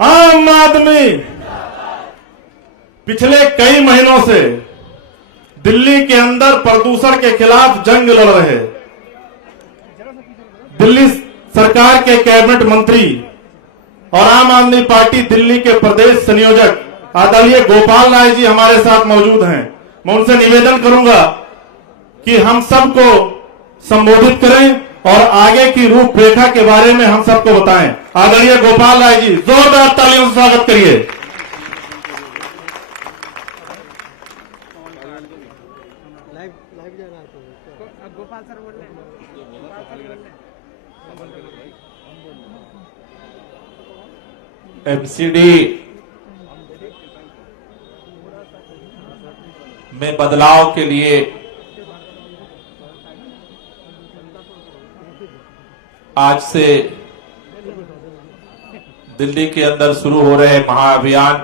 आम आदमी पिछले कई महीनों से दिल्ली के अंदर प्रदूषण के खिलाफ जंग लड़ रहे हैं। दिल्ली सरकार के कैबिनेट मंत्री और आम आदमी पार्टी दिल्ली के प्रदेश संयोजक आदरणीय गोपाल राय जी हमारे साथ मौजूद हैं। मैं उनसे निवेदन करूंगा कि हम सबको संबोधित करें और आगे की रूपरेखा के बारे में हम सबको बताएं। आदरणीय गोपाल राय जी, जोरदार तालियों से स्वागत करिए। गोपाल सर बोल रहे हैं। एमसीडी में बदलाव के लिए आज से दिल्ली के अंदर शुरू हो रहे महाअभियान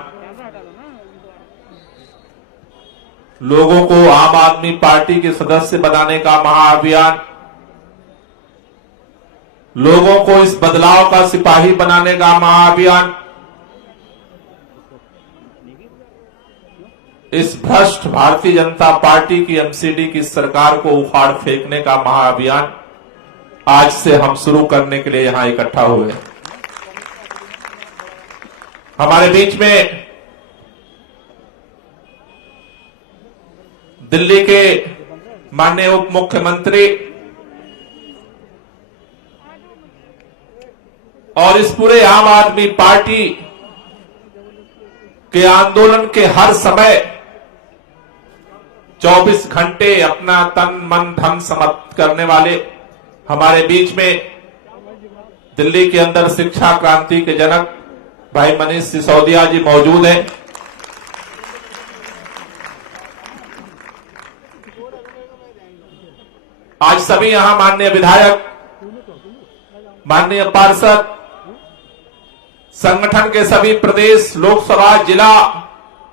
लोगों को आम आदमी पार्टी के सदस्य बनाने का महाअभियान, लोगों को इस बदलाव का सिपाही बनाने का महाअभियान, इस भ्रष्ट भारतीय जनता पार्टी की एमसीडी की सरकार को उखाड़ फेंकने का महाअभियान आज से हम शुरू करने के लिए यहां इकट्ठा हुए हैं। हमारे बीच में दिल्ली के माननीय उप मुख्यमंत्री और इस पूरे आम आदमी पार्टी के आंदोलन के हर समय 24 घंटे अपना तन मन धन समर्पित करने वाले हमारे बीच में दिल्ली के अंदर शिक्षा क्रांति के जनक भाई मनीष सिसोदिया जी मौजूद हैं। आज सभी यहां माननीय विधायक, माननीय पार्षद, संगठन के सभी प्रदेश, लोकसभा, जिला,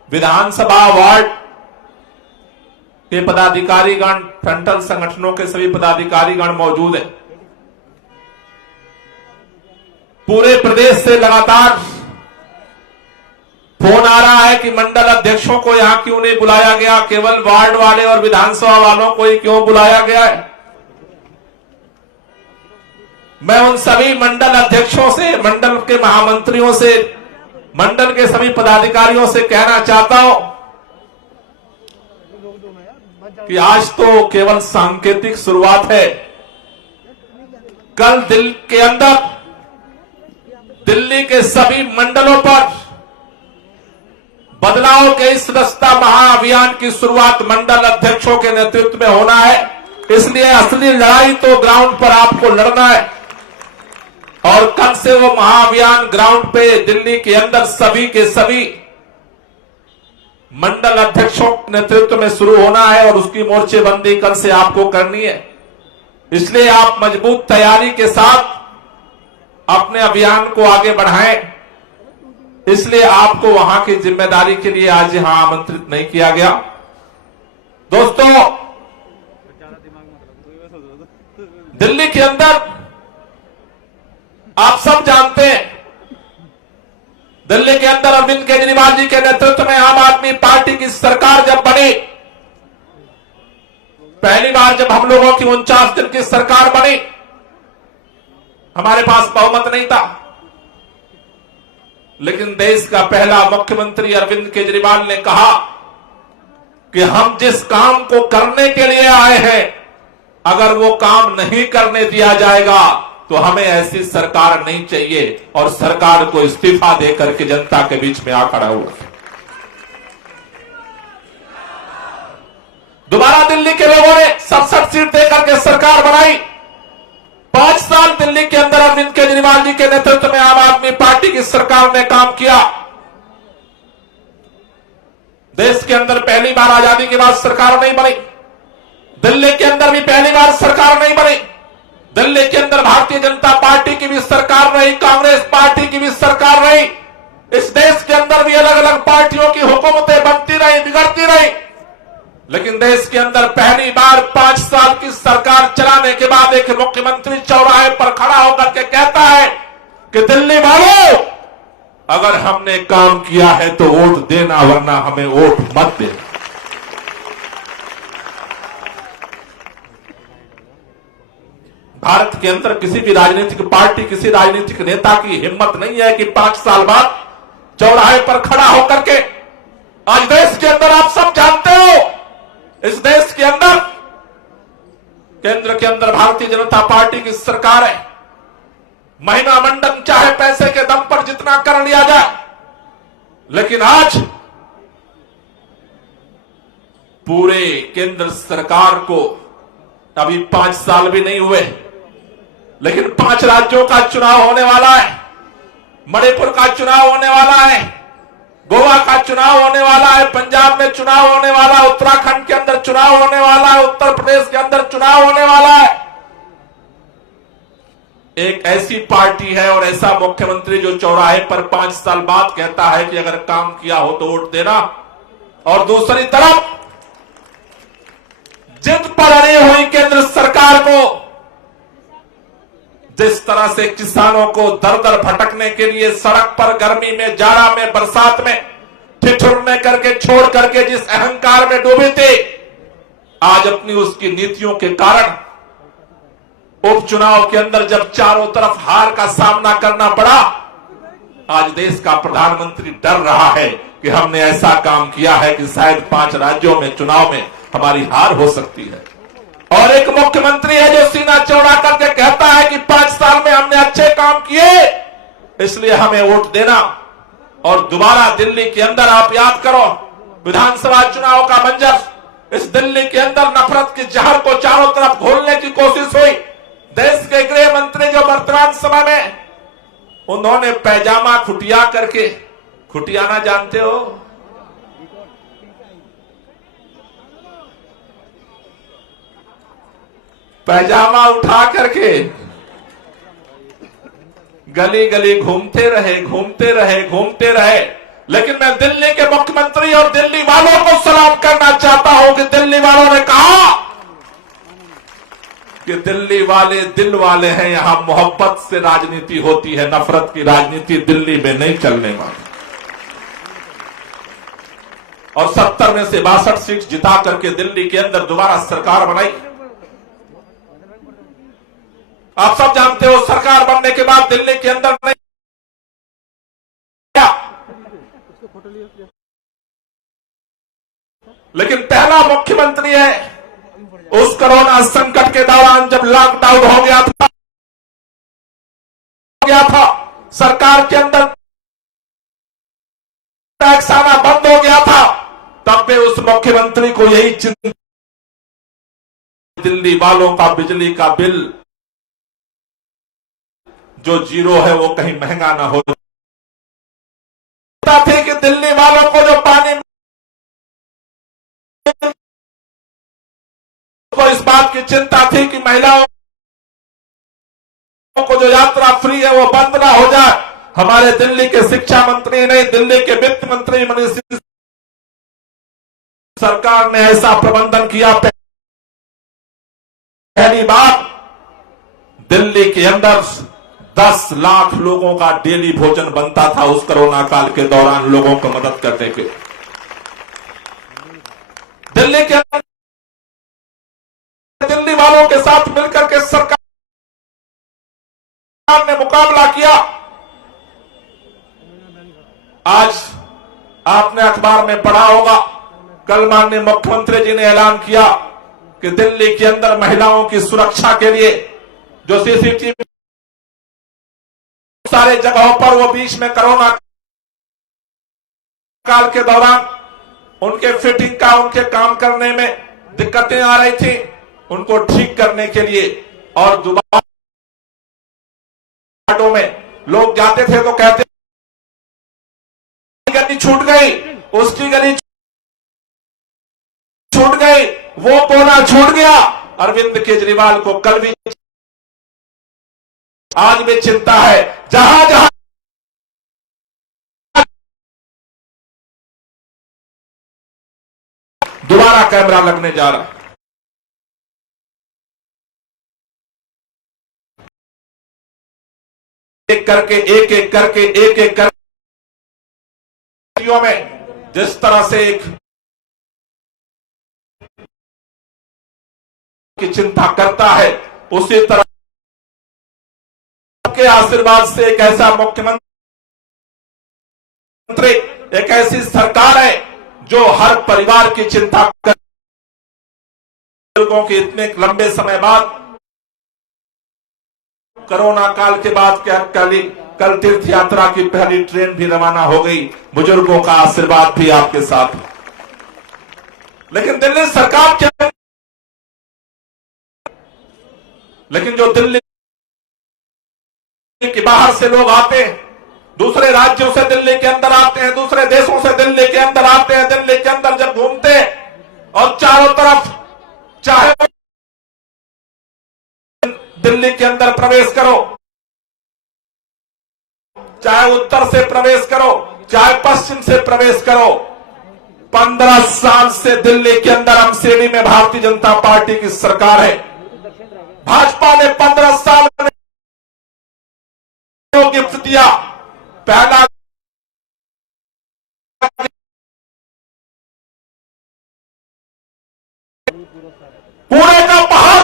विधानसभा, वार्ड के पदाधिकारीगण, फ्रंटल संगठनों के सभी पदाधिकारीगण मौजूद हैं। पूरे प्रदेश से लगातार फोन आ रहा है कि मंडल अध्यक्षों को यहां क्यों नहीं बुलाया गया, केवल वार्ड वाले और विधानसभा वालों को ही क्यों बुलाया गया है। मैं उन सभी मंडल अध्यक्षों से, मंडल के महामंत्रियों से, मंडल के सभी पदाधिकारियों से कहना चाहता हूं कि आज तो केवल सांकेतिक शुरुआत है। कल दिल्ली के अंदर, दिल्ली के सभी मंडलों पर बदलाव के इस रास्ता महाअभियान की शुरुआत मंडल अध्यक्षों के नेतृत्व में होना है। इसलिए असली लड़ाई तो ग्राउंड पर आपको लड़ना है और कल से वो महाअभियान ग्राउंड पे दिल्ली के अंदर सभी के सभी मंडल अध्यक्षों के नेतृत्व में शुरू होना है और उसकी मोर्चेबंदी कल से आपको करनी है। इसलिए आप मजबूत तैयारी के साथ अपने अभियान को आगे बढ़ाएं। इसलिए आपको वहां की जिम्मेदारी के लिए आज यहां आमंत्रित नहीं किया गया। दोस्तों, दिल्ली के अंदर आप सब जानते हैं, दिल्ली के अंदर अरविंद केजरीवाल जी के नेतृत्व में आम आदमी पार्टी की सरकार जब बनी, पहली बार जब हम लोगों की 49 दिन की सरकार बनी, हमारे पास बहुमत नहीं था, लेकिन देश का पहला मुख्यमंत्री अरविंद केजरीवाल ने कहा कि हम जिस काम को करने के लिए आए हैं, अगर वो काम नहीं करने दिया जाएगा तो हमें ऐसी सरकार नहीं चाहिए, और सरकार को इस्तीफा देकर के जनता के बीच में आ खड़ा हुआ। दोबारा दिल्ली के लोगों ने 67 सीट देकर के सरकार बनाई। 5 साल दिल्ली के अंदर अरविंद केजरीवाल जी के नेतृत्व में आम आदमी पार्टी की सरकार ने काम किया। देश के अंदर पहली बार आजादी के बाद सरकार नहीं बनी, दिल्ली के अंदर भी पहली बार सरकार नहीं बनी। दिल्ली के अंदर भारतीय जनता पार्टी की भी सरकार रही, कांग्रेस पार्टी की भी सरकार रही। इस देश के अंदर भी अलग अलग पार्टियों की हुकूमतें बनती रही, बिगड़ती रही, लेकिन देश के अंदर पहली बार 5 साल की सरकार चलाने के बाद एक मुख्यमंत्री चौराहे पर खड़ा होकर के कहता है कि दिल्ली वालों, अगर हमने काम किया है तो वोट देना, वरना हमें वोट मत देना। भारत के अंदर किसी भी राजनीतिक पार्टी, किसी राजनीतिक नेता की हिम्मत नहीं है कि 5 साल बाद चौराहे पर खड़ा होकर के, आज देश के अंदर आप सब जानते हो, इस देश के अंदर केंद्र के अंदर भारतीय जनता पार्टी की सरकार है। महिमा मंडन चाहे पैसे के दम पर जितना कर लिया जाए, लेकिन आज पूरे केंद्र सरकार को अभी 5 साल भी नहीं हुए, लेकिन 5 राज्यों का चुनाव होने वाला है। मणिपुर का चुनाव होने वाला है, गोवा का चुनाव होने वाला है, पंजाब में चुनाव होने वाला है, उत्तराखंड के अंदर चुनाव होने वाला है, उत्तर प्रदेश के अंदर चुनाव होने वाला है। एक ऐसी पार्टी है और ऐसा मुख्यमंत्री जो चौराहे पर 5 साल बाद कहता है कि अगर काम किया हो तो वोट देना, और दूसरी तरफ जिद पर अड़ी हुई केंद्र सरकार को जिस तरह से किसानों को दर दर भटकने के लिए सड़क पर गर्मी में, जाड़ा में, बरसात में ठिठुरने करके छोड़ करके जिस अहंकार में डूबे थे, आज अपनी उसकी नीतियों के कारण उपचुनाव के अंदर जब चारों तरफ हार का सामना करना पड़ा, आज देश का प्रधानमंत्री डर रहा है कि हमने ऐसा काम किया है कि शायद 5 राज्यों में चुनाव में हमारी हार हो सकती है। और एक मुख्यमंत्री है जो सीना चौड़ा करके कहता है कि 5 साल में हमने अच्छे काम किए, इसलिए हमें वोट देना। और दोबारा दिल्ली के अंदर आप याद करो, विधानसभा चुनाव का मंजर, इस दिल्ली के अंदर नफरत के जहर को चारों तरफ घोलने की कोशिश हुई। देश के गृह मंत्री जो वर्तमान समय में, उन्होंने पैजामा खुटिया करके, खुटियाना जानते हो, पैजामा उठा करके गली गली घूमते रहे। लेकिन मैं दिल्ली के मुख्यमंत्री और दिल्ली वालों को सलाम करना चाहता हूं कि दिल्ली वालों ने कहा कि दिल्ली वाले दिल वाले हैं, यहां मोहब्बत से राजनीति होती है, नफरत की राजनीति दिल्ली में नहीं चलने वाली। और 70 में से 62 सीट जिता करके दिल्ली के अंदर दोबारा सरकार बनाई। आप सब जानते हो, सरकार बनने के बाद दिल्ली के अंदर नहीं, लेकिन पहला मुख्यमंत्री है उस कोरोना संकट के दौरान जब लॉकडाउन हो गया था, सरकार के अंदर टैक्स आना बंद हो गया था, तब भी उस मुख्यमंत्री को यही चिंता, दिल्ली वालों का बिजली का बिल जो 0 है वो कहीं महंगा ना हो। थी कि दिल्ली वालों को जो पानी, को इस बात की चिंता थी कि महिलाओं को जो यात्रा फ्री है वो बंद ना हो जाए। हमारे दिल्ली के शिक्षा मंत्री ने, दिल्ली के वित्त मंत्री मनीष सरकार ने ऐसा प्रबंधन किया। पहली बार दिल्ली के अंदर 10 लाख लोगों का डेली भोजन बनता था उस कोरोना काल के दौरान, लोगों को मदद करने के। दिल्ली के अंदर दिल्ली वालों के साथ मिलकर के सरकार ने मुकाबला किया। आज आपने अखबार में पढ़ा होगा, कल माननीय मुख्यमंत्री जी ने ऐलान किया कि दिल्ली के अंदर महिलाओं की सुरक्षा के लिए जो सीसीटीवी सारे जगहों पर, वो बीच में कोरोना काल के दौरान उनके फिटिंग का, उनके काम करने में दिक्कतें आ रही थी, उनको ठीक करने के लिए। और दोबारा में लोग जाते थे तो कहते गली छूट गई, उसकी गली छूट गई, वो कोना छूट गया। अरविंद केजरीवाल को कल भी, आज भी चिंता है, जहां जहां दोबारा कैमरा लगने जा रहा है। एक एक करके में जिस तरह से एक की चिंता करता है, उसी तरह के आशीर्वाद से एक ऐसा मुख्यमंत्री, एक ऐसी सरकार है जो हर परिवार की चिंता कर, लोगों के इतने लंबे समय बाद, कोरोना काल के बाद कल तीर्थ यात्रा की पहली ट्रेन भी रवाना हो गई। बुजुर्गों का आशीर्वाद भी आपके साथ। लेकिन दिल्ली सरकार क्या, लेकिन जो दिल्ली के बाहर से लोग आते हैं, दूसरे राज्यों से दिल्ली के अंदर आते हैं, दूसरे देशों से दिल्ली के अंदर आते हैं, दिल्ली के अंदर जब घूमते हैं और चारों तरफ, चाहे दिल्ली के अंदर प्रवेश करो, चाहे उत्तर से प्रवेश करो, चाहे पश्चिम से प्रवेश करो, 15 साल से दिल्ली के अंदर एमसीडी में भारतीय जनता पार्टी की सरकार है। भाजपा ने 15 साल में गिफ्ट दिया। पहला कूड़े का पहाड़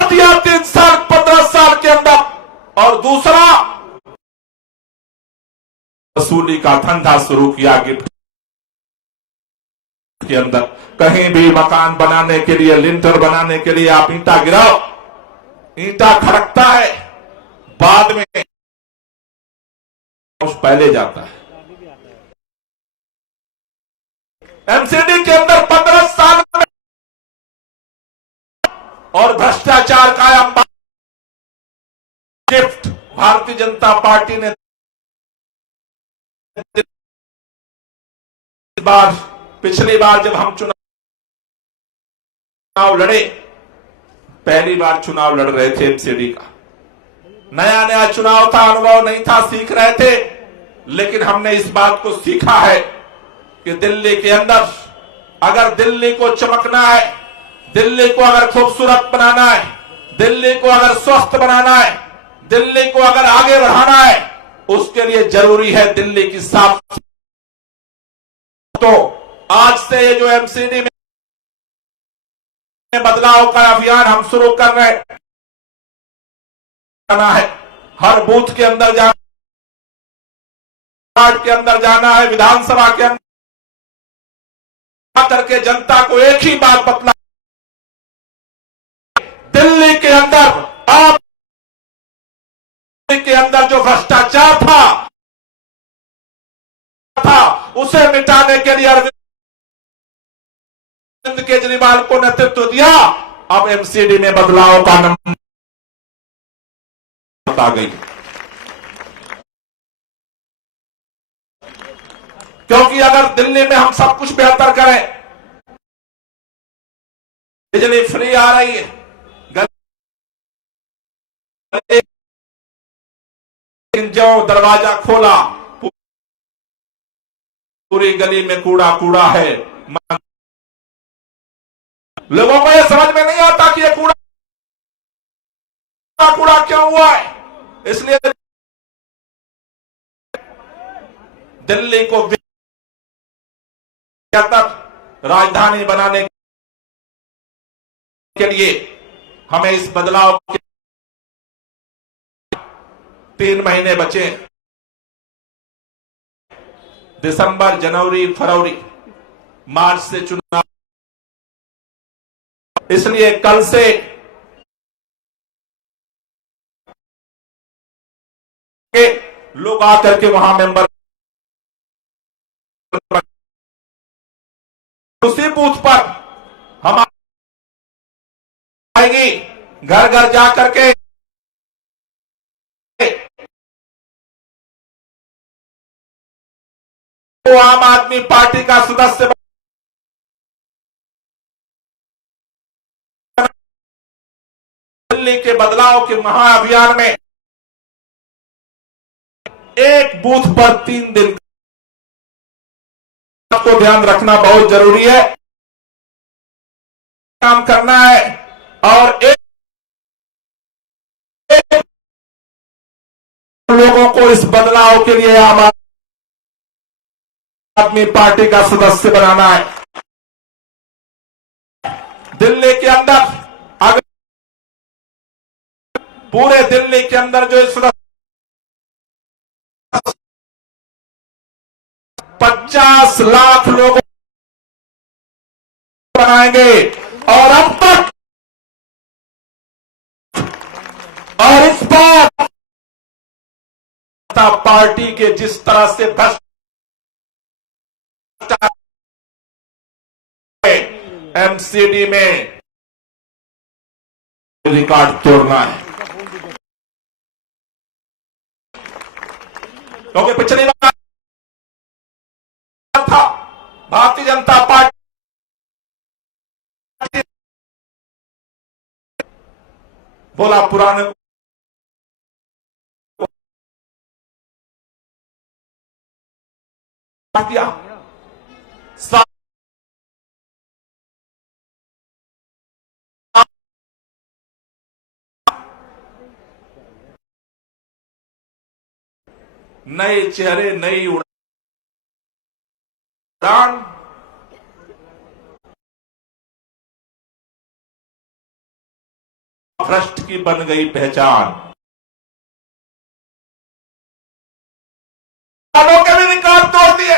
दिया 3 साल 15 साल के अंदर, और दूसरा वसूली का धंधा शुरू किया गिफ्ट के अंदर। कहीं भी मकान बनाने के लिए, लिंटर बनाने के लिए आप ईंटा गिराओ, ईंटा खड़कता है, बाद में पहले जाता है। एमसीडी के अंदर 15 साल में और भ्रष्टाचार कायम, गिफ्ट भारतीय जनता पार्टी ने पिछली बार जब हम चुनाव लड़े, पहली बार चुनाव लड़ रहे थे एमसीडी का, नया नया चुनाव था, अनुभव नहीं था, सीख रहे थे। लेकिन हमने इस बात को सीखा है कि दिल्ली के अंदर अगर दिल्ली को चमकना है, दिल्ली को अगर खूबसूरत बनाना है, दिल्ली को अगर स्वस्थ बनाना है, दिल्ली को अगर आगे बढ़ाना है, उसके लिए जरूरी है दिल्ली की साफ। तो आज से ये जो एमसीडी में बदलाव का अभियान हम शुरू कर रहे हैं, है हर बूथ के अंदर जाना, वार्ड के अंदर जाना है, विधानसभा के अंदर करके जनता को एक ही बात बतला, दिल्ली के अंदर आप के अंदर जो भ्रष्टाचार था उसे मिटाने के लिए अरविंद केजरीवाल को नेतृत्व दिया। अब एमसीडी में बदलाव का नंबर आ गई, क्योंकि अगर दिल्ली में हम सब कुछ बेहतर करें, बिजली फ्री आ रही है, जो दरवाजा खोला पूरी गली में कूड़ा कूड़ा है। लोगों को यह समझ में नहीं आता कि यह कूड़ा कूड़ा क्यों हुआ है। इसलिए दिल्ली को राजधानी बनाने के लिए हमें इस बदलाव के 3 महीने बचे, दिसंबर, जनवरी, फरवरी, मार्च से चुनाव। इसलिए कल से लोग आकर के वहां मेंबर, उसी बूथ पर हम आएंगे, घर घर जाकर के वो आम आदमी पार्टी का सदस्य दिल्ली के बदलाव के महाअभियान में एक बूथ पर 3 दिन को ध्यान रखना बहुत जरूरी है, काम करना है। और एक लोगों को इस बदलाव के लिए आम आदमी पार्टी का सदस्य बनाना है। दिल्ली के अंदर अगर पूरे दिल्ली के अंदर जो इस 50 लाख लोगों बनाएंगे और अब तक और इस बार पार्टी के जिस तरह से भ्रष्टाचार एमसीडी में रिकॉर्ड तोड़ना है, क्योंकि पिछली बार था भारतीय जनता पार्टी बोला पुराने दिया नए चेहरे नई उड़ान भ्रष्ट की बन गई पहचान। वालों के भी रिकॉर्ड तोड़ दिए।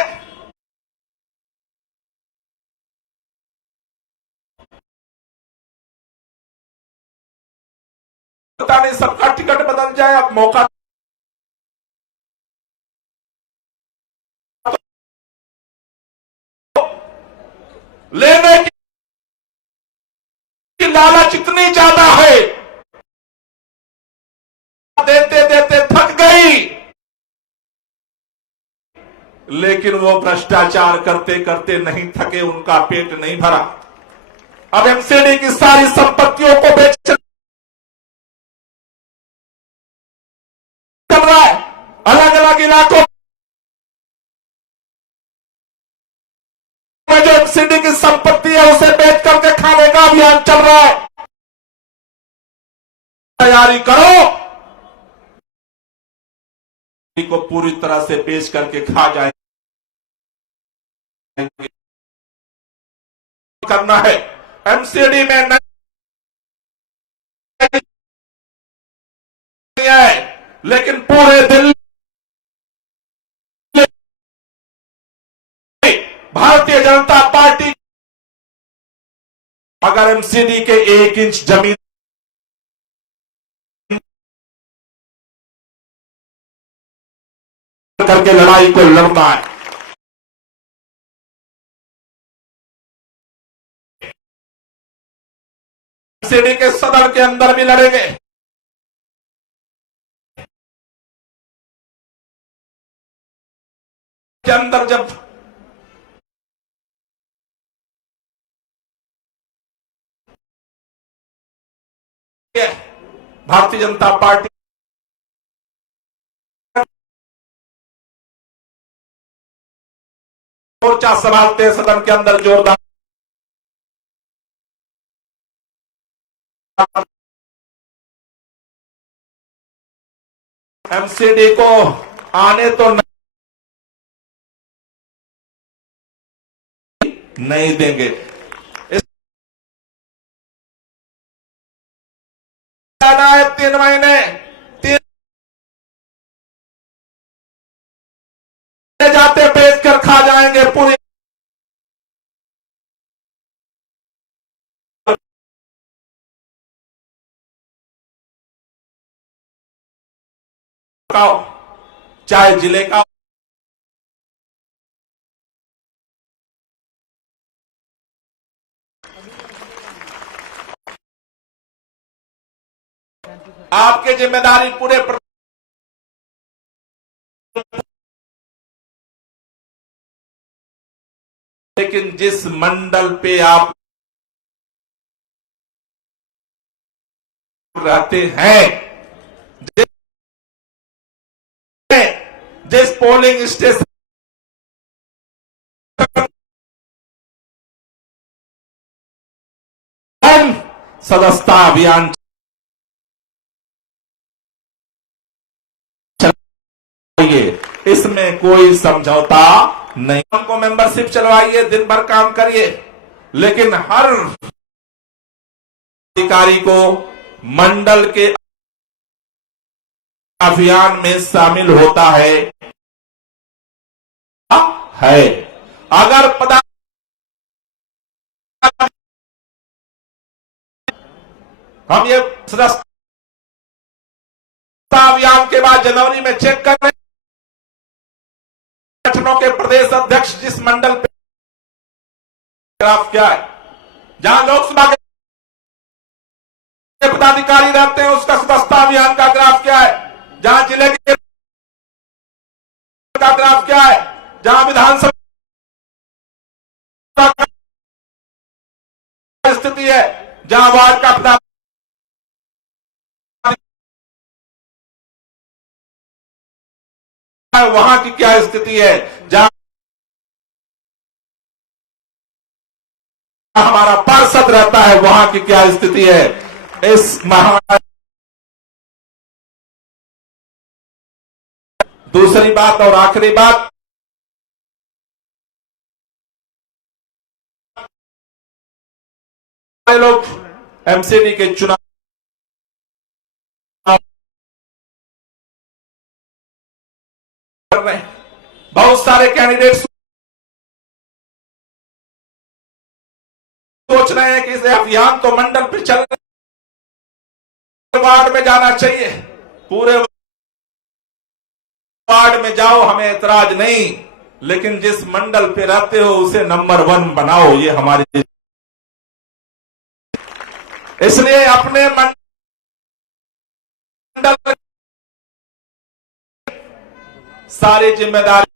पता नहीं सबका टिकट बदल जाए, अब मौका लेने की लालच इतनी ज्यादा है, देते देते थक गई, लेकिन वो भ्रष्टाचार करते करते नहीं थके, उनका पेट नहीं भरा। अब एमसीडी की सारी संपत्तियों को बेच चल रहा है, अलग अलग इलाकों में जो एमसीडी की संपत्ति है उसे बेच करके खाने का अभियान चल रहा है। तैयारी करो, को पूरी तरह से पेश करके खा जाएंगे। करना है एमसीडी में नहीं है, लेकिन पूरे दिल्ली भारतीय जनता पार्टी अगर एमसीडी के 1 इंच जमीन करके लड़ाई को लड़ना है, एमसीडी के सदन के अंदर भी लड़ेंगे। के अंदर जब भारतीय जनता पार्टी मोर्चा संभालते सदन के अंदर जोरदार एमसीडी को आने तो नहीं देंगे। है 3 महीने, 3 जाते बेच कर खा जाएंगे पूरी। चाहे जिले का आपकी जिम्मेदारी पूरे लेकिन जिस मंडल पे आप रहते हैं, जिस पोलिंग स्टेशन सदस्यता अभियान इसमें कोई समझौता नहीं। हमको मेंबरशिप चलवाइए, दिन भर काम करिए, लेकिन हर अधिकारी को मंडल के अभियान में शामिल होता है। अगर हम ये सदस्यता अभियान के बाद जनवरी में चेक कर रहे हैं, संगठनों के प्रदेश अध्यक्ष जिस मंडल पे ग्राफ क्या है, जहां लोकसभा के पदाधिकारी रहते हैं उसका सदस्यता अभियान का ग्राफ क्या है, जहां जिले के का ग्राफ क्या है, जहां विधानसभा स्थिति है, जहां वार्ड का पदाधिकारी वहां की क्या स्थिति है, जहां हमारा पार्षद रहता है वहां की क्या स्थिति है। इस दूसरी बात और आखिरी बात, लोग एमसीडी के चुनाव कर रहे हैं, बहुत सारे कैंडिडेट सोच रहे हैं कि इस अभियान तो मंडल पे चल रहे, वार्ड में जाना चाहिए, पूरे वार्ड में जाओ, हमें ऐतराज नहीं, लेकिन जिस मंडल पे रहते हो उसे नंबर 1 बनाओ, ये हमारी। इसलिए अपने मंडल सारी जिम्मेदारी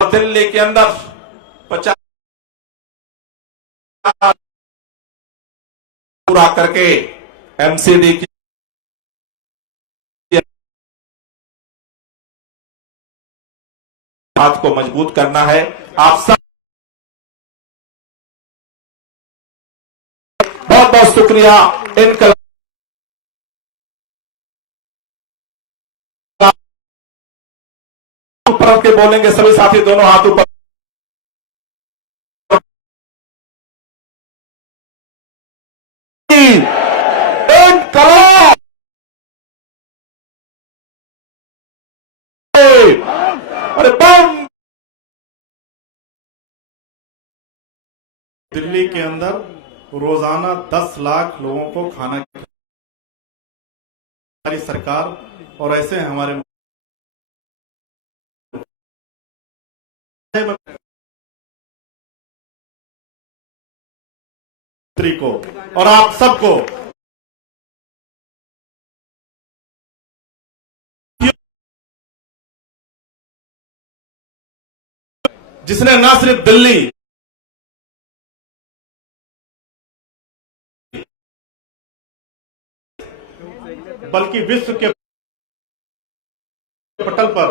दिल्ली के अंदर 50 पूरा करके एमसीडी की हाथ को मजबूत करना है। आप सब बहुत बहुत शुक्रिया। इनका ऊपर के बोलेंगे सभी साथी, दोनों हाथ ऊपर। इनकलाब अरे बम। दिल्ली के अंदर रोजाना 10 लाख लोगों को खाना हमारी सरकार और ऐसे हमारे मंत्री को और आप सबको जिसने न सिर्फ दिल्ली बल्कि विश्व के पटल पर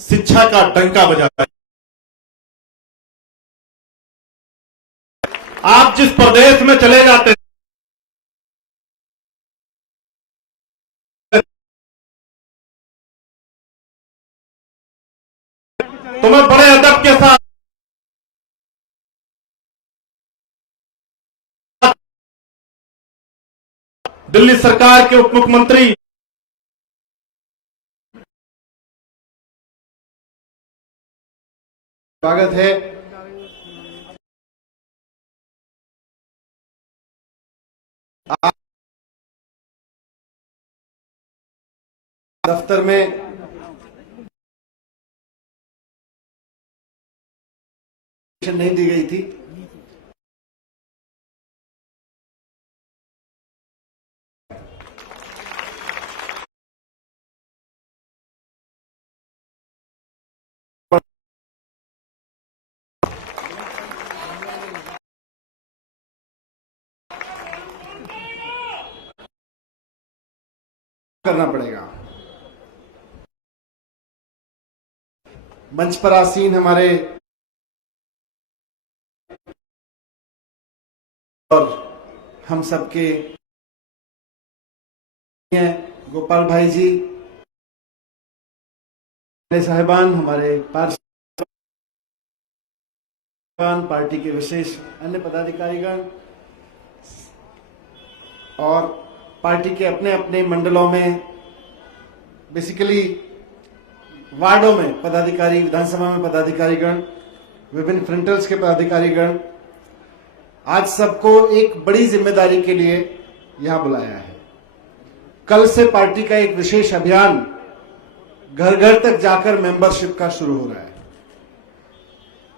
शिक्षा का डंका बजाता है। आप जिस प्रदेश में चले जाते हैं, तो मैं बड़े अदब के साथ दिल्ली सरकार के उप मुख्यमंत्री स्वागत है। दफ्तर में नहीं दी गई थी, करना पड़ेगा। मंच पर आसीन हमारे और हम सबके गोपाल भाई जी, साहिबान, हमारे पार्टी के विशेष अन्य पदाधिकारीगण और पार्टी के अपने अपने मंडलों में, बेसिकली वार्डों में पदाधिकारी, विधानसभा में पदाधिकारीगण, विभिन्न फ्रंटल्स के पदाधिकारीगण, आज सबको एक बड़ी जिम्मेदारी के लिए यहां बुलाया है। कल से पार्टी का एक विशेष अभियान घर घर तक जाकर मेंबरशिप का शुरू हो रहा है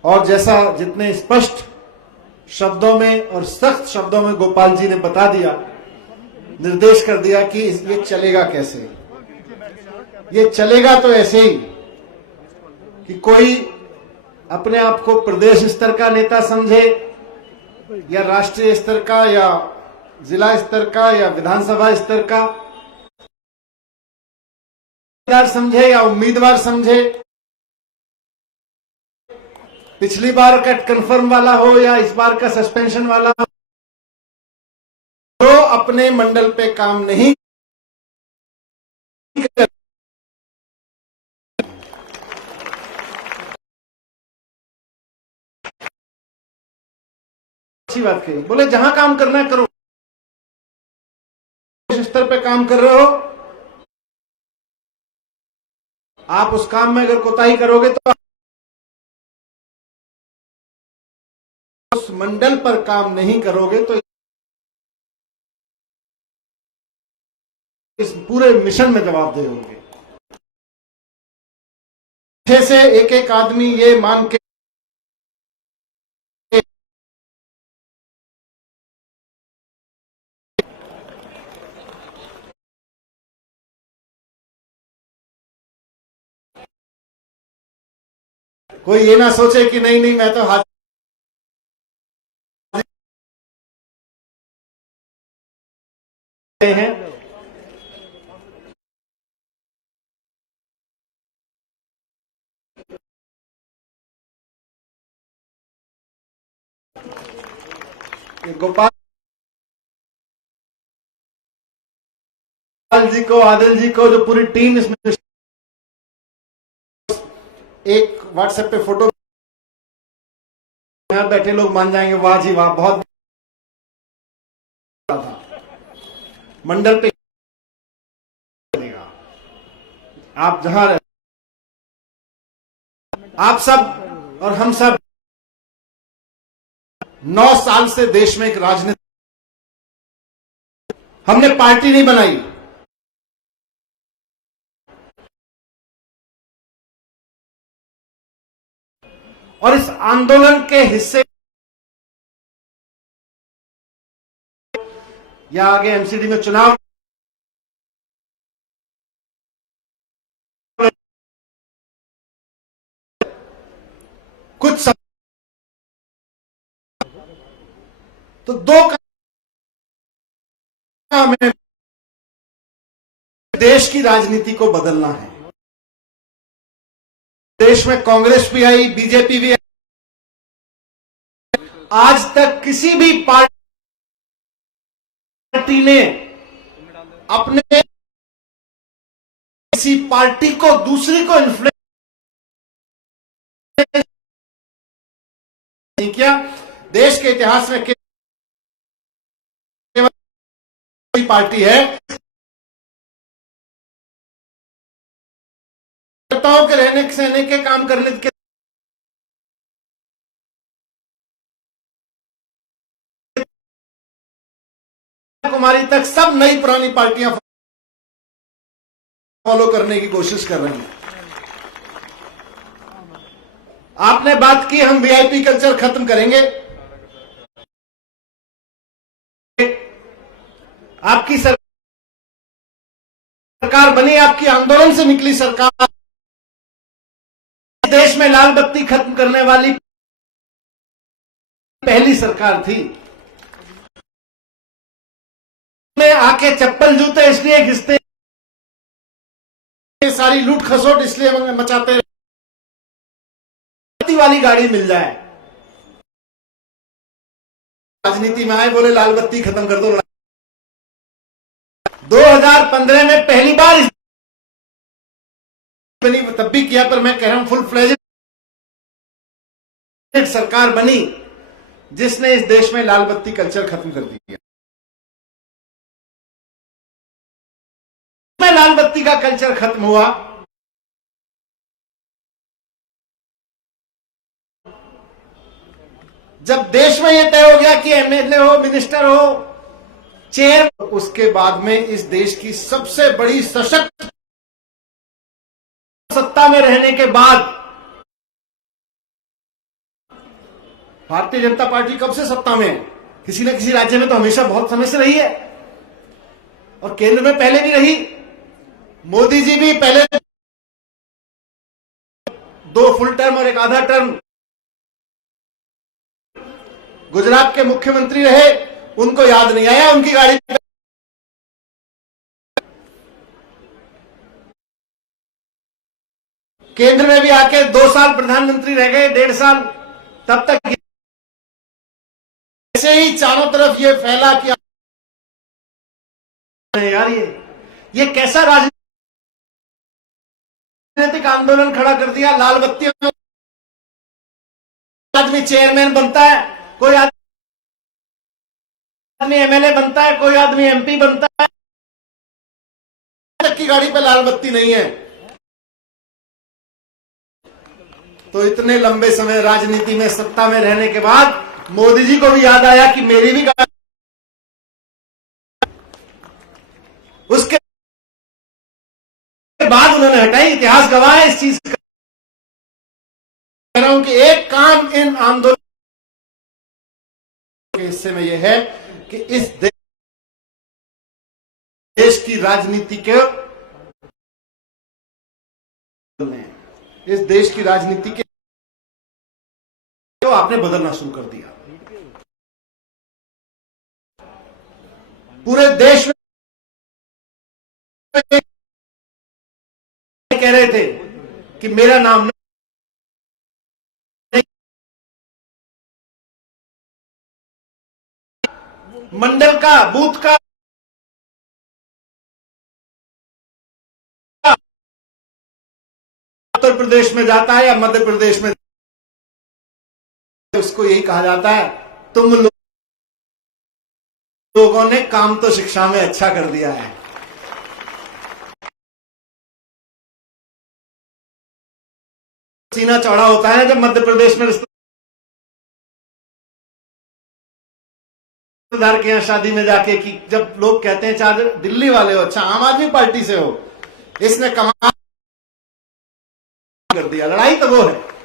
और जैसा जितने स्पष्ट शब्दों में और सख्त शब्दों में गोपाल जी ने बता दिया, निर्देश कर दिया कि ये चलेगा कैसे। ये चलेगा तो ऐसे ही कि कोई अपने आप को प्रदेश स्तर का नेता समझे या राष्ट्रीय स्तर का या जिला स्तर का या विधानसभा स्तर का समझे या उम्मीदवार समझे, पिछली बार का कंफर्म वाला हो या इस बार का सस्पेंशन वाला हो, जो अपने मंडल पे काम नहीं कर, अच्छी बात कही, बोले जहां काम करना है करो, इस स्तर पे काम कर रहे हो, आप उस काम में अगर कोताही करोगे तो उस मंडल पर काम नहीं करोगे तो इस पूरे मिशन में जवाबदेह होंगे। अच्छे से एक एक आदमी ये मान के कोई ये ना सोचे कि नहीं नहीं मैं तो हाथ हैं। गोपाल जी को, आदिल जी को, जो पूरी टीम इसमें, एक व्हाट्सएप पे फोटो यहां बैठे लोग मान जाएंगे, वाह जी वाह, बहुत मंडल पे आप जहां रहे, आप सब और हम सब 9 साल से देश में एक राजनीति, हमने पार्टी नहीं बनाई, और इस आंदोलन के हिस्से या आगे एमसीडी में चुनाव कुछ तो 2 काम है, देश की राजनीति को बदलना है। देश में कांग्रेस भी आई, बीजेपी भी आई, आज तक किसी भी पार्टी ने अपने किसी पार्टी को दूसरी को इन्फ्लुएंस नहीं किया। देश के इतिहास में केवल पार्टी है नेताओं के रहने सहने के काम करने के कुमारी तक सब नई पुरानी पार्टियां फॉलो करने की कोशिश कर रही हैं। आपने बात की हम वीआईपी कल्चर खत्म करेंगे, आपकी सरकार बनी, आपकी आंदोलन से निकली सरकार देश में लाल बत्ती खत्म करने वाली पहली सरकार थी। में आके चप्पल जूते इसलिए घिसते, सारी लूट खसोट इसलिए मचाते रहे वाली गाड़ी मिल जाए, राजनीति में आए, बोले लाल बत्ती खत्म कर दो। 2015 में पहली बार बनी, तब भी किया, पर मैं कह रहा हूं फुल फ्लेजेड सरकार बनी जिसने इस देश में लाल बत्ती कल्चर खत्म कर दिया। में लाल बत्ती का कल्चर खत्म हुआ, जब देश में यह तय हो गया कि एमएलए हो, मिनिस्टर हो, चेयर, उसके बाद में इस देश की सबसे बड़ी सशक्त सत्ता में रहने के बाद भारतीय जनता पार्टी कब से सत्ता में है? किसी न किसी राज्य में तो हमेशा बहुत समय से रही है और केंद्र में पहले भी रही। मोदी जी भी पहले 2 फुल टर्म और 1 आधा टर्म गुजरात के मुख्यमंत्री रहे, उनको याद नहीं आया उनकी गाड़ी पे केंद्र में भी आके 2 साल प्रधानमंत्री रह गए, 1.5 साल, तब तक ऐसे ही चारों तरफ ये फैला कि यार ये कैसा राजनीतिक आंदोलन खड़ा कर दिया। लाल बत्ती आदमी चेयरमैन बनता है, कोई आदमी एमएलए बनता है, कोई आदमी एमपी बनता है, तक की गाड़ी पे लाल बत्ती नहीं है। तो इतने लंबे समय राजनीति में सत्ता में रहने के बाद मोदी जी को भी याद आया कि मेरी भी गाड़ी, उसके बाद उन्होंने हटाई। इतिहास गवाह है इस चीज का। कह रहा हूं कि एक काम इन आंदोलन के हिस्से में यह है कि इस देश की राजनीति के तो आपने बदलना शुरू कर दिया। पूरे देश में कह रहे थे कि मेरा नाम नहीं, मंडल का, बूथ का, उत्तर प्रदेश में जाता है या मध्य प्रदेश में, उसको यही कहा जाता है तुम लोगों ने काम तो शिक्षा में अच्छा कर दिया है। सीना चौड़ा होता है जब मध्य प्रदेश में रिश्तेदार के यहां शादी में जाके, कि जब लोग कहते हैं चार दिल्ली वाले हो, अच्छा आम आदमी पार्टी से हो, इसने कमाल कर दिया। लड़ाई तो वो है।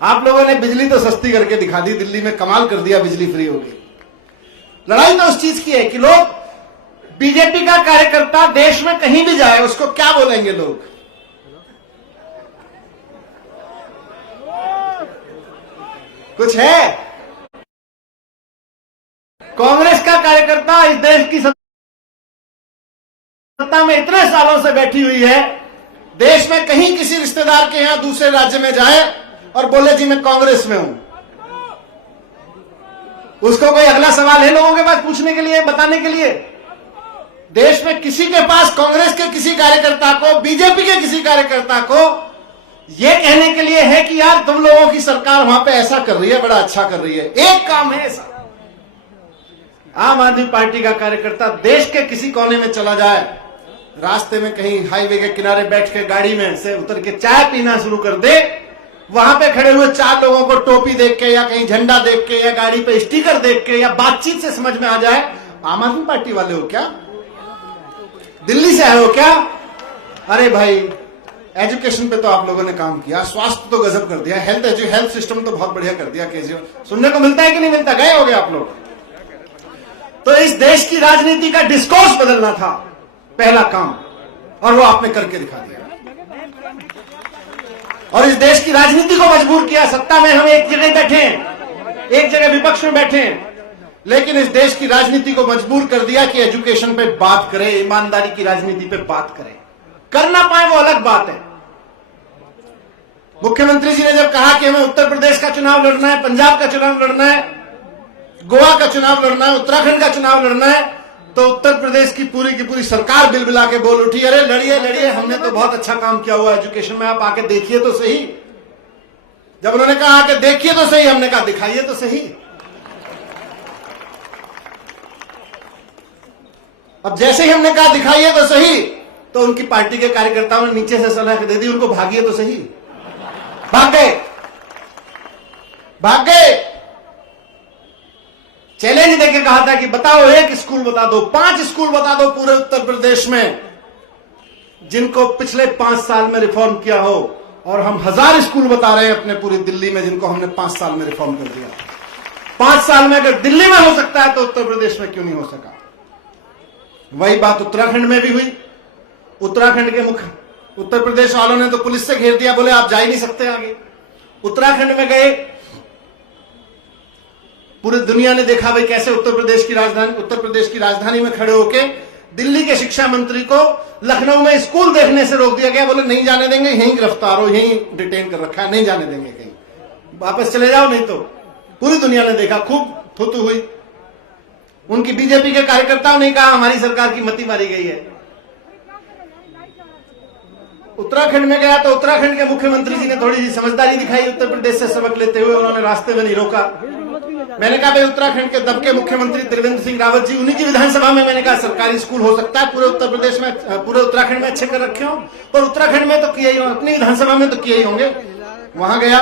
आप लोगों ने बिजली तो सस्ती करके दिखा दी, दिल्ली में कमाल कर दिया, बिजली फ्री हो गई। लड़ाई तो उस चीज की है कि लोग, बीजेपी का कार्यकर्ता देश में कहीं भी जाए उसको क्या बोलेंगे लोग? कुछ है? कांग्रेस का कार्यकर्ता इस देश की सत्ता में इतने सालों से बैठी हुई है, देश में कहीं किसी रिश्तेदार के यहां दूसरे राज्य में जाए और बोले जी मैं कांग्रेस में हूं, उसको कोई अगला सवाल है लोगों के पास पूछने के लिए, बताने के लिए? देश में किसी के पास कांग्रेस के किसी कार्यकर्ता को, बीजेपी के किसी कार्यकर्ता को यह कहने के लिए है कि यार तुम लोगों की सरकार वहां पे ऐसा कर रही है, बड़ा अच्छा कर रही है? एक काम है ऐसा। आम आदमी पार्टी का कार्यकर्ता देश के किसी कोने में चला जाए, रास्ते में कहीं हाईवे के किनारे बैठ के गाड़ी में से उतर के चाय पीना शुरू कर दे, वहां पे खड़े हुए 4 लोगों को टोपी देख के या कहीं झंडा देख के या गाड़ी पे स्टिकर देख के या बातचीत से समझ में आ जाए आम आदमी पार्टी वाले हो क्या, दिल्ली से आए हो क्या? अरे भाई, एजुकेशन पे तो आप लोगों ने काम किया, स्वास्थ्य तो गजब कर दिया, हेल्थ सिस्टम तो बहुत बढ़िया कर दिया केजरीवाल। सुनने को मिलता है कि नहीं मिलता? गए हो गए आप लोग। तो इस देश की राजनीति का डिस्कोर्स बदलना था पहला काम, और वो आपने करके दिखा दिया। और इस देश की राजनीति को मजबूर किया। सत्ता में हम एक जगह बैठे हैं, एक जगह विपक्ष में बैठे हैं, लेकिन इस देश की राजनीति को मजबूर कर दिया कि एजुकेशन पे बात करें, ईमानदारी की राजनीति पे बात करें। कर ना पाए वो अलग बात है। मुख्यमंत्री जी ने जब कहा कि हमें उत्तर प्रदेश का चुनाव लड़ना है, पंजाब का चुनाव लड़ना है, गोवा का चुनाव लड़ना है, उत्तराखंड का चुनाव लड़ना है, तो उत्तर प्रदेश की पूरी सरकार बिलबिला के बोल उठी, अरे लड़िए लड़िए, हमने तो बहुत अच्छा काम किया हुआ एजुकेशन में, आप आके देखिए तो सही। जब उन्होंने कहा आके देखिए तो सही, हमने कहा दिखाइए तो सही। अब जैसे ही हमने कहा दिखाइए तो सही, तो उनकी पार्टी के कार्यकर्ताओं ने नीचे से सलाह दे दी, उनको भागिए तो सही। भाग गए। चैलेंज देके कहा था कि बताओ, एक स्कूल बता दो, 5 स्कूल बता दो पूरे उत्तर प्रदेश में जिनको पिछले 5 साल में रिफॉर्म किया हो, और हम 1000 स्कूल बता रहे हैं अपने पूरी दिल्ली में जिनको हमने 5 साल में रिफॉर्म कर दिया। 5 साल में अगर दिल्ली में हो सकता है तो उत्तर प्रदेश में क्यों नहीं हो सका। वही बात उत्तराखंड में भी हुई। उत्तराखंड के उत्तर प्रदेश वालों ने तो पुलिस से घेर दिया, बोले आप जा ही नहीं सकते आगे। उत्तराखंड में गए, पूरी दुनिया ने देखा भाई कैसे उत्तर प्रदेश की राजधानी में खड़े होके दिल्ली के शिक्षा मंत्री को लखनऊ में स्कूल देखने से रोक दिया गया। बोले नहीं जाने देंगे, यहीं गिरफ्तार हो, यहीं डिटेन कर रखा है, नहीं जाने देंगे, कहीं वापस चले जाओ, नहीं तो। पूरी दुनिया ने देखा, खूब थुतु हुई। उनकी बीजेपी के कार्यकर्ताओं ने कहा हमारी सरकार की मती मारी गई है। उत्तराखंड में गया तो उत्तराखंड के मुख्यमंत्री जी ने थोड़ी सी समझदारी दिखाई, उत्तर प्रदेश से सबक लेते हुए उन्होंने रास्ते में नहीं रोका। मैंने कहा भाई उत्तराखंड के दबके मुख्यमंत्री त्रिवेंद्र सिंह रावत जी, उन्हीं की विधानसभा में मैंने कहा सरकारी स्कूल हो सकता है पूरे उत्तर प्रदेश में, पूरे उत्तराखंड में अच्छे कर रखे हो, पर उत्तराखंड में तो किए ही, अपनी विधानसभा में तो किए ही होंगे। वहां गया,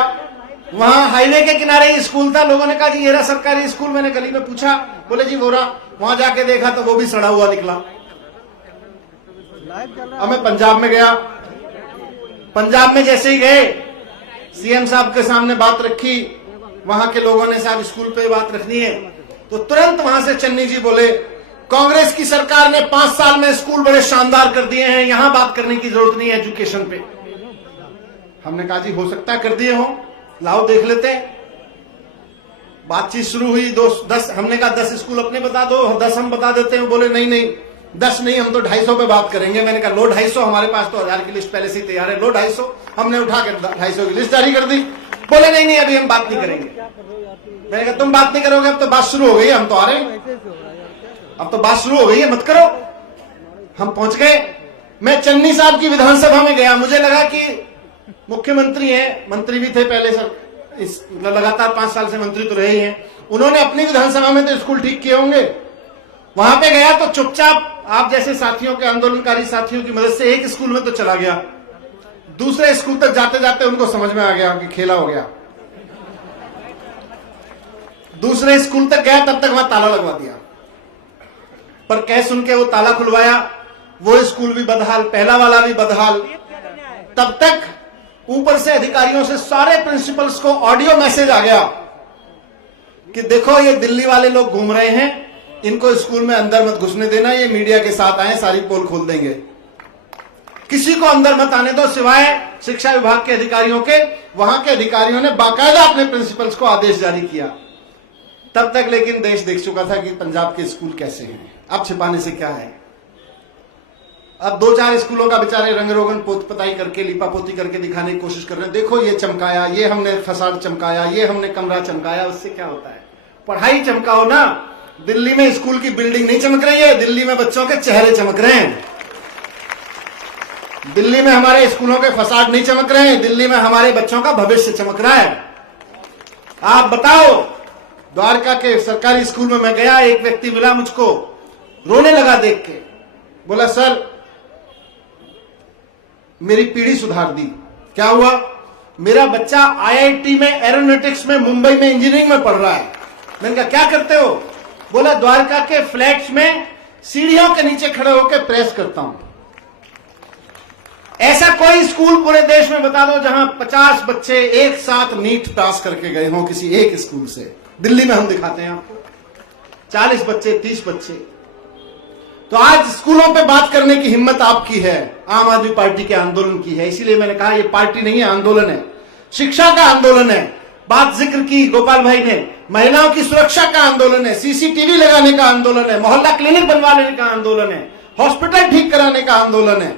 वहां हाईवे के किनारे ही स्कूल था। लोगों ने कहा जी ये रहा सरकारी स्कूल। मैंने गली में पूछा, बोले जी वो रहा। वहां जाके देखा तो वो भी सड़ा हुआ निकला। अब मैं पंजाब में गया। पंजाब में जैसे ही गए, सीएम साहब के सामने बात रखी, वहां के लोगों ने साहब स्कूल पे बात रखनी है, तो तुरंत वहां से चन्नी जी बोले कांग्रेस की सरकार ने 5 साल में स्कूल बड़े शानदार कर दिए हैं, यहां बात करने की जरूरत नहीं है एजुकेशन पे। हमने कहा जी हो सकता है कर दिए हो, लाओ देख लेते हैं। बातचीत शुरू हुई। 10 हमने कहा 10 स्कूल अपने बता दो, 10 हम बता देते हैं। बोले नहीं 10 नहीं, हम तो 250 पे बात करेंगे। मैंने कहा लो 250, हमारे पास तो 1000 की लिस्ट पहले से ही तैयार है, लो 250। हमने उठा के 250 की लिस्ट जारी कर दी। बोले नहीं अभी हम बात नहीं करेंगे। मैंने कहा तुम बात नहीं करोगे, अब तो बात शुरू हो गई, हम तो आ रहे हैं, अब तो बात शुरू हो गई है, मत करो। हम पहुंच गए। मैं चन्नी साहब की विधानसभा में गया। मुझे लगा कि मुख्यमंत्री हैं, मंत्री भी थे पहले सर, इस लगातार 5 साल से मंत्री तो रहे ही हैं, उन्होंने अपनी विधानसभा में तो स्कूल ठीक किए होंगे। वहां पे गया तो चुपचाप आप जैसे साथियों के, आंदोलनकारी साथियों की मदद से एक स्कूल में तो चला गया। दूसरे स्कूल तक जाते जाते उनको समझ में आ गया कि खेला हो गया। दूसरे स्कूल तक गया, तब तक वहां ताला लगवा दिया। पर कह सुन के वो ताला खुलवाया, वो स्कूल भी बदहाल, पहला वाला भी बदहाल। तब तक ऊपर से अधिकारियों से सारे प्रिंसिपल्स को ऑडियो मैसेज आ गया कि देखो ये दिल्ली वाले लोग घूम रहे हैं, इनको स्कूल में अंदर मत घुसने देना, ये मीडिया के साथ आए, सारी पोल खोल देंगे, किसी को अंदर मत आने दो सिवाय शिक्षा विभाग के अधिकारियों के। वहां के अधिकारियों ने बाकायदा अपने प्रिंसिपल्स को आदेश जारी किया। तब तक लेकिन देश देख चुका था कि पंजाब के स्कूल कैसे हैं। अब छिपाने से क्या है। अब 2-4 स्कूलों का बेचारे रंग रोगन पोत पताई करके, लिपापोती करके दिखाने की कोशिश कर रहे हैं, देखो ये चमकाया, ये हमने फसाड चमकाया, ये हमने कमरा चमकाया। उससे क्या होता है, पढ़ाई चमकाओ ना। दिल्ली में स्कूल की बिल्डिंग नहीं चमक रही है, दिल्ली में बच्चों के चेहरे चमक रहे हैं। दिल्ली में हमारे स्कूलों के फसाड नहीं चमक रहे हैं, दिल्ली में हमारे बच्चों का भविष्य चमक रहा है। आप बताओ, द्वारका के सरकारी स्कूल में मैं गया, एक व्यक्ति मिला मुझको, रोने लगा देख के। बोला सर मेरी पीढ़ी सुधार दी। क्या हुआ? मेरा बच्चा आईआईटी में एरोनॉटिक्स में, मुंबई में इंजीनियरिंग में पढ़ रहा है। मैंने कहा क्या करते हो? बोला द्वारका के फ्लैट्स में सीढ़ियों के नीचे खड़े होकर प्रेस करता हूं। ऐसा कोई स्कूल पूरे देश में बता दो जहां 50 बच्चे एक साथ नीट पास करके गए हों किसी एक स्कूल से। दिल्ली में हम दिखाते हैं आपको 40 बच्चे, 30 बच्चे। तो आज स्कूलों पे बात करने की हिम्मत आपकी है, आम आदमी पार्टी के आंदोलन की है। इसीलिए मैंने कहा ये पार्टी नहीं है, आंदोलन है, शिक्षा का आंदोलन है। बात जिक्र की गोपाल भाई ने, महिलाओं की सुरक्षा का आंदोलन है, सीसीटीवी लगाने का आंदोलन है, मोहल्ला क्लिनिक बनवा लेने का आंदोलन है, हॉस्पिटल ठीक कराने का आंदोलन है,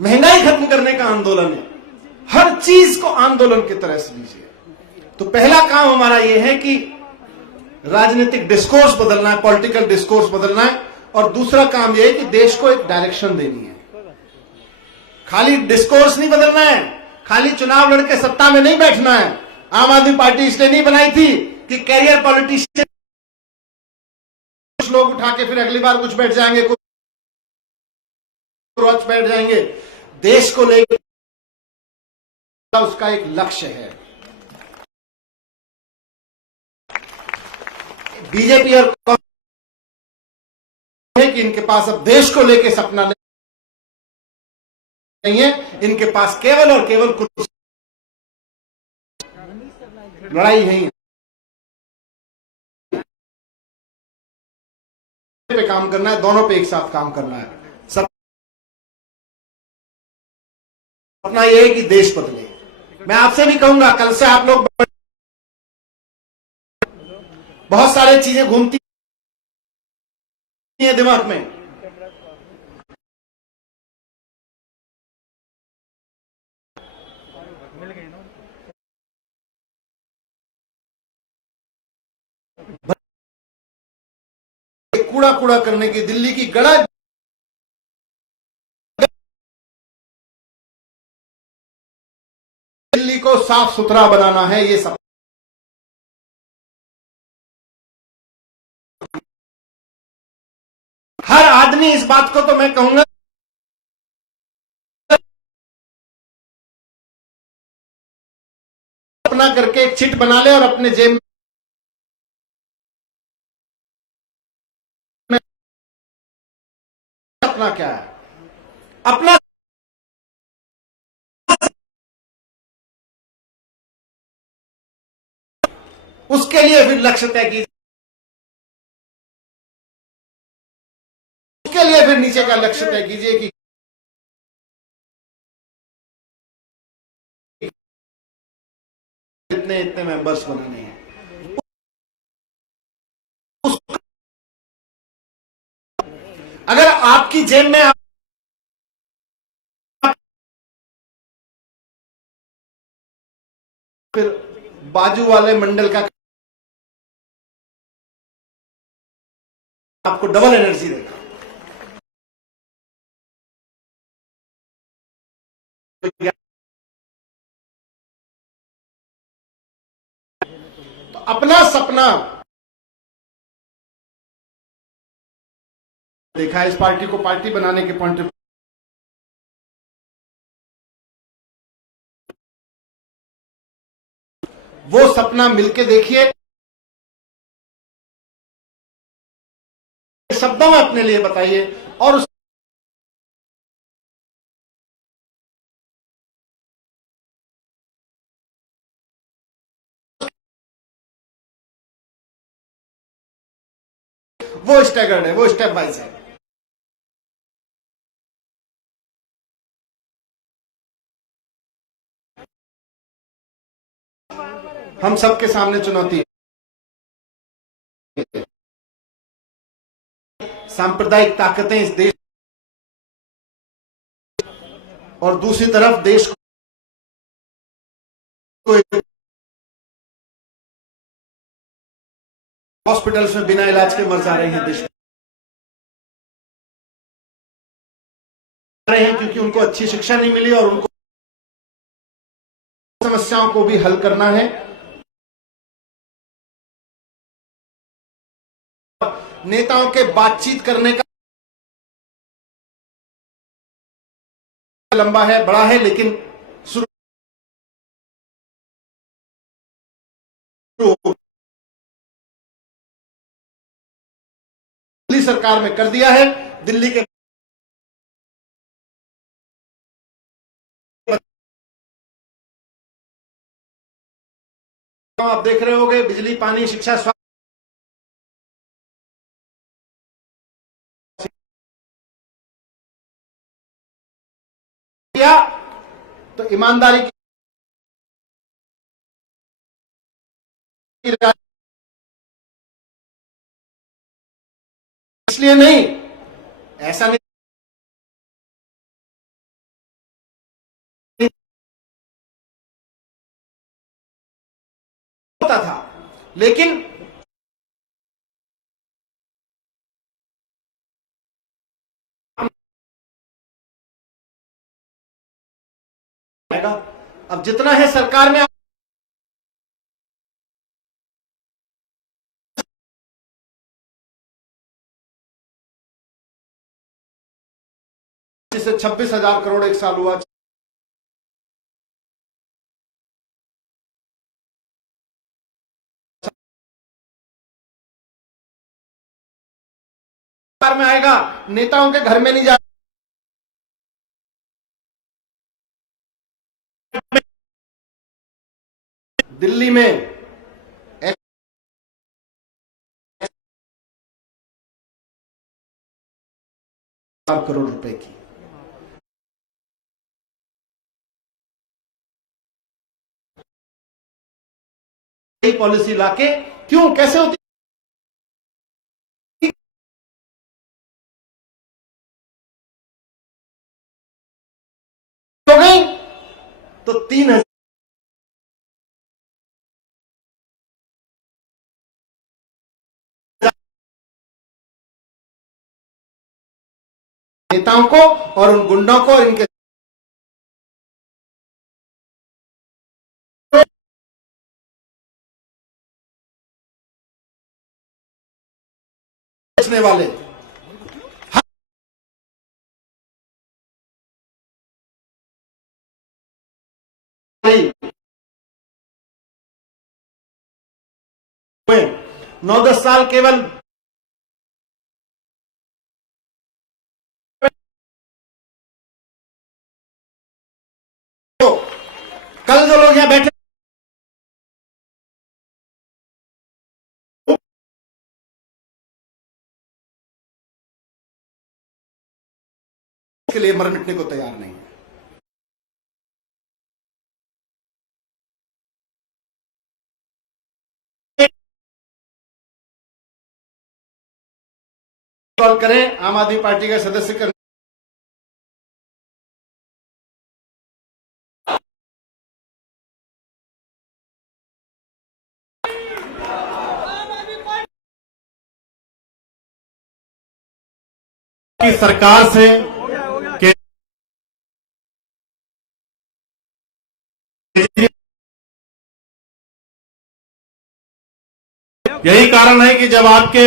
महंगाई खत्म करने का आंदोलन है। हर चीज को आंदोलन की तरह से लीजिए। तो पहला काम हमारा यह है कि राजनीतिक डिस्कोर्स बदलना है, पॉलिटिकल डिस्कोर्स बदलना है, और दूसरा काम यह है कि देश को एक डायरेक्शन देनी है। खाली डिस्कोर्स नहीं बदलना है, खाली चुनाव लड़के सत्ता में नहीं बैठना है। आम आदमी पार्टी इसलिए नहीं बनाई थी कि कैरियर पॉलिटिशियन कुछ लोग उठा के फिर अगली बार कुछ बैठ जाएंगे, कुछ बैठ जाएंगे। देश को लेकर उसका एक लक्ष्य है। बीजेपी और कांग्रेस है कि इनके पास अब देश को लेकर सपना नहीं है, इनके पास केवल और केवल कुछ लड़ाई है पे काम करना है, दोनों पे एक साथ काम करना है। सब अपना यह है कि देश बदले। मैं आपसे भी कहूंगा, कल से आप लोग बहुत सारी चीजें घूमती हैं दिमाग में। कूड़ा कूड़ा करने की दिल्ली की गड़ा, दिल्ली को साफ सुथरा बनाना है, ये सब हर आदमी इस बात को तो मैं कहूंगा अपना करके एक चिट बना ले और अपने जेब में अपना क्या है, अपना उसके लिए फिर लक्ष्य तय कीजिए, उसके लिए फिर नीचे का लक्ष्य तय कीजिए कि इतने इतने मेंबर्स बनाने हैं। अगर आपकी जेब में फिर बाजू वाले मंडल का आपको डबल एनर्जी देगा। तो अपना सपना देखा है, इस पार्टी को पार्टी बनाने के पॉइंट ऑफ वो सपना मिलके देखिए, शब्दों में अपने लिए बताइए और उस वो स्टैगर्ड है, वो स्टेप वाइज है। हम सबके सामने चुनौती है, सांप्रदायिक ताकतें इस देश और दूसरी तरफ देश को हॉस्पिटल्स में बिना इलाज के मर जा रहे हैं, देश रहे हैं क्योंकि उनको अच्छी शिक्षा नहीं मिली और उनको समस्याओं को भी हल करना है। नेताओं के बातचीत करने का लंबा है, बड़ा है, लेकिन शुरू दिल्ली सरकार में कर दिया है। दिल्ली के आप देख रहे होंगे, बिजली, पानी, शिक्षा, स्वास्थ्य, तो ईमानदारी की इसलिए नहीं, ऐसा नहीं होता था, लेकिन आएगा। अब जितना है सरकार में जिससे 26,000 करोड़ एक साल हुआ, में आएगा, नेताओं के घर में नहीं जा, दिल्ली में 1,000 करोड़ रुपए की पॉलिसी लाके, क्यों कैसे होती हो गई, तो 3,000 नेताओं को और उन गुंडों को इनके बेचने वाले हुए 9-10 साल केवल कल जो लोग यहां बैठे के लिए मर मिटने को तैयार नहीं है। कॉल करें आम आदमी पार्टी का सदस्य करने की सरकार से यही कारण है कि जब आपके